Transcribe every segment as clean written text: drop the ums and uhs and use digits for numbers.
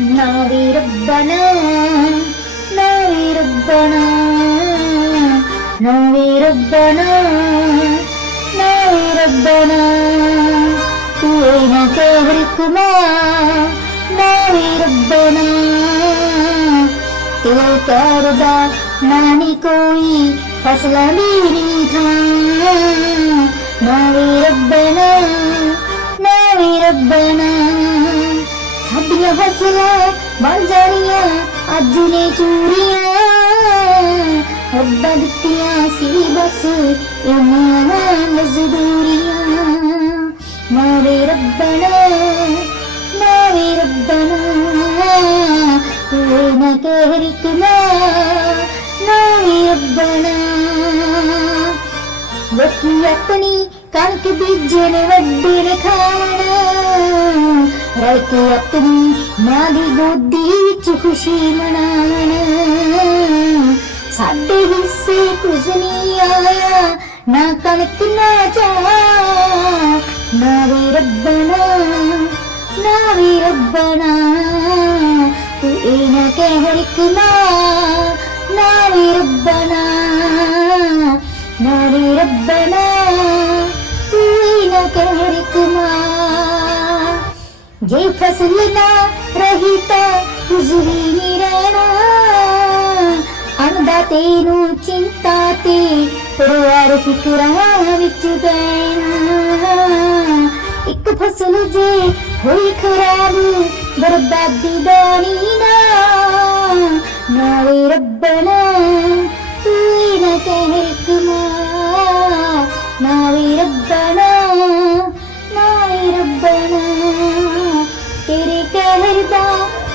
नावी रब्बना नावी रब्बना नावी रब्बना नावी रब्बना तू ना कहर कुमा नावी रब्बना तू करदा नानी कोई फसला मेरी था नावी रब्बना नावी रब्बना साडियां फसलां बन जानियां अज ने चूरियां रब्बा दित्तियां सी बस इन्नियां मजदूरियां नावे रब्बना नावे रब्बना तू ना कहर कुमा नावे रब्बना लोकी अपनी कणक बीजन वड्डे ने खावना रल के अपनी मां दी गोदी विच खुशी मनावना साडे हिस्से कुछ नहीं आया ना कणक ना चाह नावे रब्बना नावे रब्बना तू ना कहर कुमा नावे रब्बना नावे रब्बना तू ना कहर कुमा जे फसल ना रही ता गुजरी नहीं रहना अन्नदाते नू चिंता ते परिवार फिकरां विच पैना एक फसल जे होई खराब बर्बादी दानी ना नावे रब्बना तू ना कहर कुमा नावे रब्बना नावे रब्बना तेरे कहर दा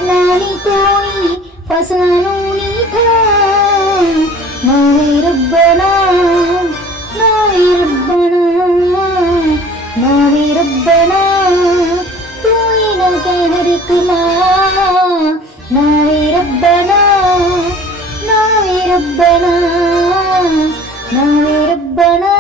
नानी कोई फसलां नू नहीं था नावे रब्बना नावे रब्बना नावे रब्बना तू ना कहर कुमा नावे रब्बना नावे रब्बना नावे रब्बना